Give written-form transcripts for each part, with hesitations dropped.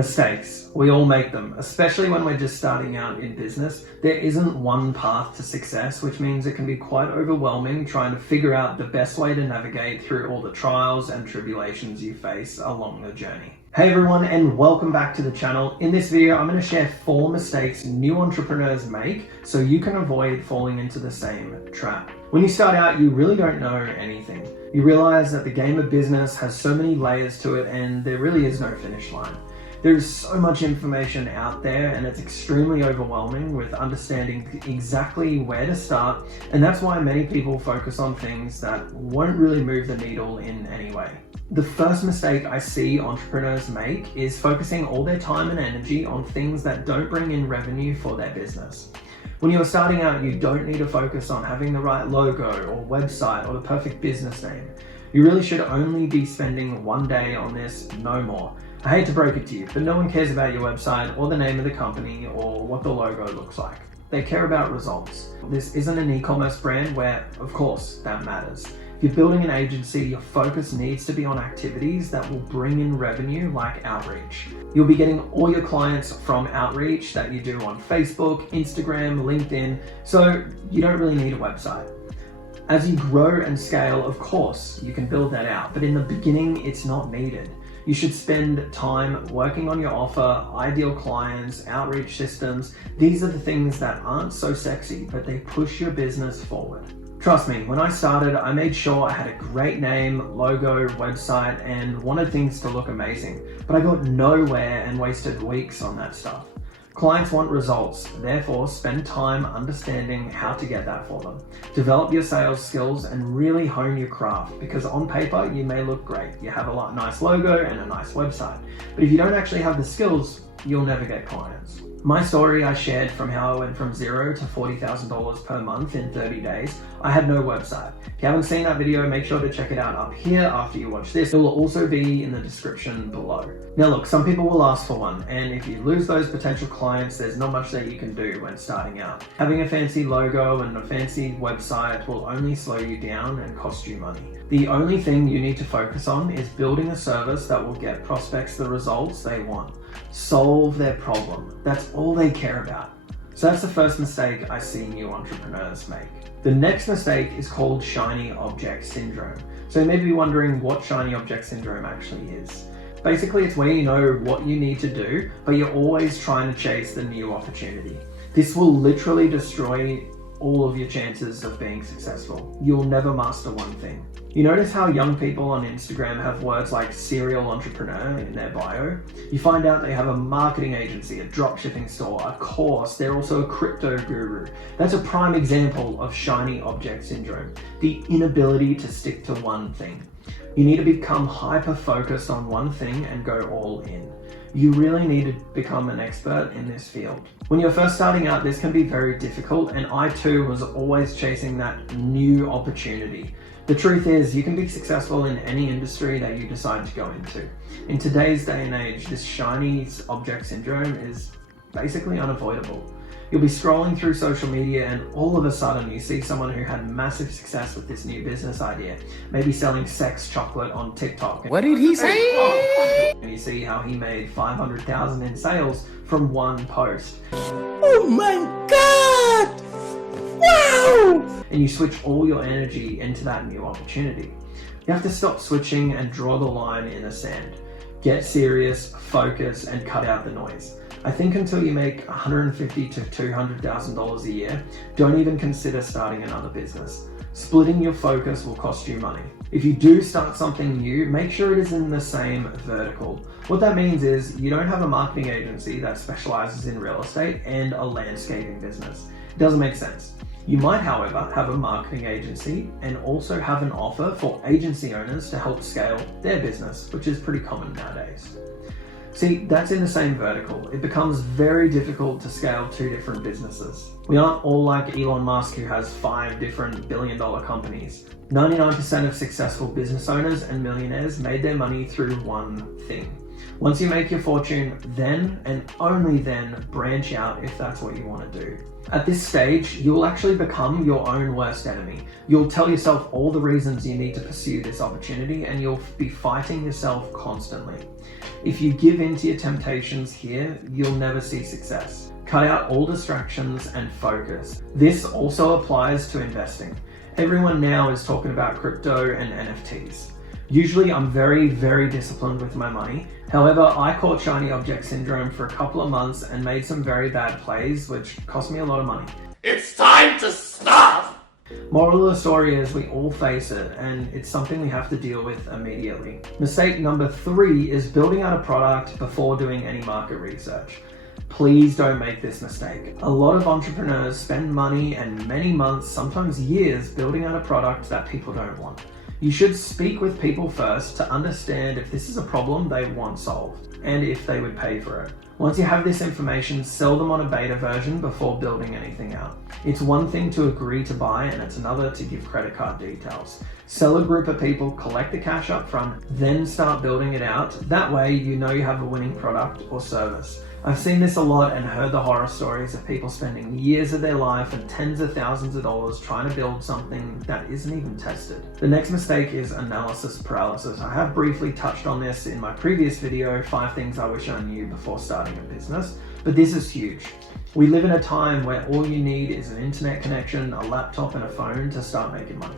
Mistakes. We all make them, especially when we're just starting out in business. There isn't one path to success, which means it can be quite overwhelming trying to figure out the best way to navigate through all the trials and tribulations you face along the journey. Hey everyone, and welcome back to the channel. In this video, I'm going to share 4 mistakes new entrepreneurs make so you can avoid falling into the same trap. When you start out, you really don't know anything. You realize that the game of business has so many layers to it and there really is no finish line. There's so much information out there and it's extremely overwhelming with understanding exactly where to start, and that's why many people focus on things that won't really move the needle in any way. The first mistake I see entrepreneurs make is focusing all their time and energy on things that don't bring in revenue for their business. When you're starting out, you don't need to focus on having the right logo or website or the perfect business name. You really should only be spending one day on this, no more. I hate to break it to you, but no one cares about your website or the name of the company or what the logo looks like. They care about results. This isn't an e-commerce brand where, of course, that matters. If you're building an agency, your focus needs to be on activities that will bring in revenue like outreach. You'll be getting all your clients from outreach that you do on Facebook, Instagram, LinkedIn, so you don't really need a website. As you grow and scale, of course, you can build that out, but in the beginning, it's not needed. You should spend time working on your offer, ideal clients, outreach systems. These are the things that aren't so sexy, but they push your business forward. Trust me, when I started, I made sure I had a great name, logo, website, and wanted things to look amazing, but I got nowhere and wasted weeks on that stuff. Clients want results, therefore spend time understanding how to get that for them. Develop your sales skills and really hone your craft, because on paper you may look great. You have a nice logo and a nice website, but if you don't actually have the skills, you'll never get clients. My story I shared from how I went from $0 to $40,000 per month in 30 days. I had no website. If you haven't seen that video, make sure to check it out up here after you watch this. It will also be in the description below. Now look, some people will ask for one, and if you lose those potential clients, there's not much that you can do when starting out. Having a fancy logo and a fancy website will only slow you down and cost you money. The only thing you need to focus on is building a service that will get prospects the results they want. Solve their problem. That's all they care about. So that's the first mistake I see new entrepreneurs make. The next mistake is called shiny object syndrome. So you may be wondering what shiny object syndrome actually is. Basically, it's where you know what you need to do, but you're always trying to chase the new opportunity. This will literally destroy all of your chances of being successful. You'll never master one thing. You notice how young people on Instagram have words like serial entrepreneur in their bio? You find out they have a marketing agency, a dropshipping store, a course, they're also a crypto guru. That's a prime example of shiny object syndrome, the inability to stick to one thing. You need to become hyper-focused on one thing and go all in. You really need to become an expert in this field. When you're first starting out, this can be very difficult, and I too was always chasing that new opportunity. The truth is, you can be successful in any industry that you decide to go into. In today's day and age, this shiny object syndrome is basically unavoidable. You'll be scrolling through social media and all of a sudden you see someone who had massive success with this new business idea, maybe selling sex chocolate on TikTok. What did he say? And you see how he made $500,000 in sales from one post. Oh my God! Wow! And you switch all your energy into that new opportunity. You have to stop switching and draw the line in the sand. Get serious, focus, and cut out the noise. I think until you make $150,000 to $200,000 a year, don't even consider starting another business. Splitting your focus will cost you money. If you do start something new, make sure it is in the same vertical. What that means is you don't have a marketing agency that specializes in real estate and a landscaping business. It doesn't make sense. You might, however, have a marketing agency and also have an offer for agency owners to help scale their business, which is pretty common nowadays. See, that's in the same vertical. It becomes very difficult to scale 2 different businesses. We aren't all like Elon Musk, who has 5 different billion-dollar companies. 99% of successful business owners and millionaires made their money through one thing. Once you make your fortune, then and only then branch out if that's what you want to do. At this stage, you'll actually become your own worst enemy. You'll tell yourself all the reasons you need to pursue this opportunity, and you'll be fighting yourself constantly. If you give in to your temptations here, you'll never see success. Cut out all distractions and focus. This also applies to investing. Everyone now is talking about crypto and NFTs. Usually I'm very disciplined with my money. However, I caught shiny object syndrome for a couple of months and made some very bad plays, which cost me a lot of money. It's time to stop! Moral of the story is we all face it, and it's something we have to deal with immediately. Mistake number 3 is building out a product before doing any market research. Please don't make this mistake. A lot of entrepreneurs spend money and many months, sometimes years, building out a product that people don't want. You should speak with people first to understand if this is a problem they want solved and if they would pay for it. Once you have this information, sell them on a beta version before building anything out. It's one thing to agree to buy and it's another to give credit card details. Sell a group of people, collect the cash up front, then start building it out. That way you know you have a winning product or service. I've seen this a lot and heard the horror stories of people spending years of their life and tens of thousands of dollars trying to build something that isn't even tested. The next mistake is analysis paralysis. I have briefly touched on this in my previous video, 5 things I wish I knew before starting a business, but this is huge. We live in a time where all you need is an internet connection, a laptop and a phone to start making money.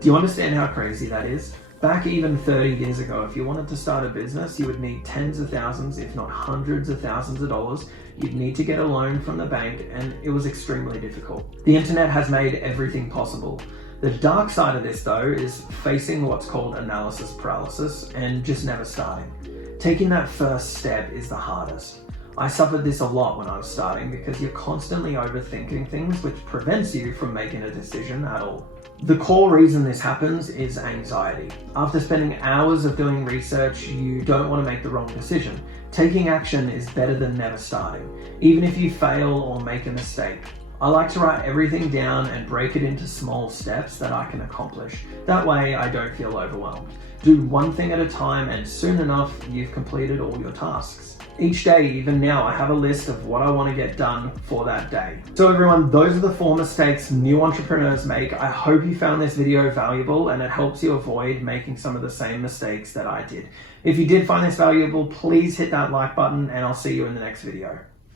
Do you understand how crazy that is? Back even 30 years ago, if you wanted to start a business, you would need tens of thousands, if not hundreds of thousands of dollars. You'd need to get a loan from the bank, and it was extremely difficult. The internet has made everything possible. The dark side of this, though, is facing what's called analysis paralysis and just never starting. Taking that first step is the hardest. I suffered this a lot when I was starting because you're constantly overthinking things, which prevents you from making a decision at all. The core reason this happens is anxiety. After spending hours of doing research, you don't want to make the wrong decision. Taking action is better than never starting, even if you fail or make a mistake. I like to write everything down and break it into small steps that I can accomplish. That way I don't feel overwhelmed. Do one thing at a time and soon enough you've completed all your tasks. Each day, even now, I have a list of what I want to get done for that day. So everyone, those are the 4 mistakes new entrepreneurs make. I hope you found this video valuable and it helps you avoid making some of the same mistakes that I did. If you did find this valuable, please hit that like button and I'll see you in the next video.